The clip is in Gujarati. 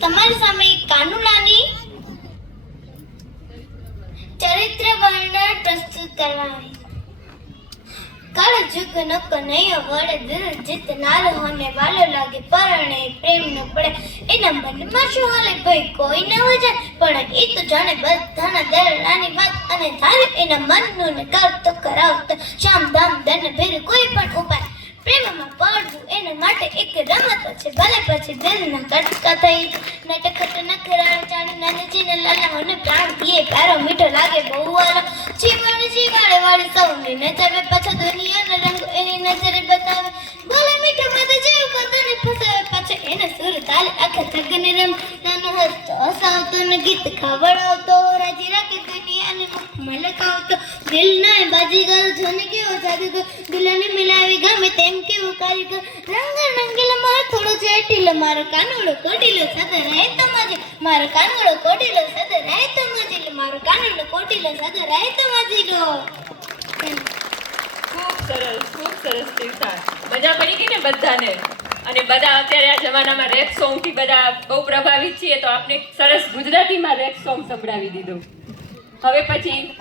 તમારી સામે એક કાનુડાની ચરિત્ર વર્ણન પ્રસ્તુત કરવા. આવી કાળ જુગ ન કનૈયો વળે દિલ જીતનાર હોને વાલો લાગે પરણે પ્રેમ ન પડે. એના મનમાં શું હાલે ભાઈ? કોઈ ન હોય પણ એ તો જાણે બધાના દરડાની વાત અને ધારે એના મનનું ને કરતો કરાવતો. એના માટે એક રમત છે ભલે પછી દિલના કટકા થઈ. નટખટ નખરા જાણે નાનજીને લાલાઓને પ્રાણ પીએ. પ્યારો મીઠો લાગે બહુ વારો જીવન જીવાડે વાળી સૌને નજરે પાછા દુનિયાનો રંગ એની નજરે બતાવે. બોલે મીઠો માથે જેવું પોતાને ફસાવે પાછો એને સુર તાલે આખા જગને રમ. નાનો હસતો હસાવતો ને ગીત ખાવડાવતો. રાજી રાખે દુનિયાને મલકાવતો. દિલ ના બાજીગર જોને કેવો જાદુગર. દિલને કારીગર રંગ રંગીલ થોડો જેટીલો, મારો કાનુડો કોટીલો સાથે રહે તમાજી મારો કાનુડો કોટીલો સાથે રહે તમાજી મારો કાનુડો કોટીલો સાથે રહે તમાજી લો. ખૂબ સરસ ખૂબ સરસ તીર્થા મજા પડી ગઈ ને બધાને? અને બધા અત્યારે આ જમાનામાં રેપ સોંગથી બધા બહુ પ્રભાવિત છીએ, તો આપણે સરસ ગુજરાતીમાં રેપ સોંગ સંભળાવી દીધું. હવે પછી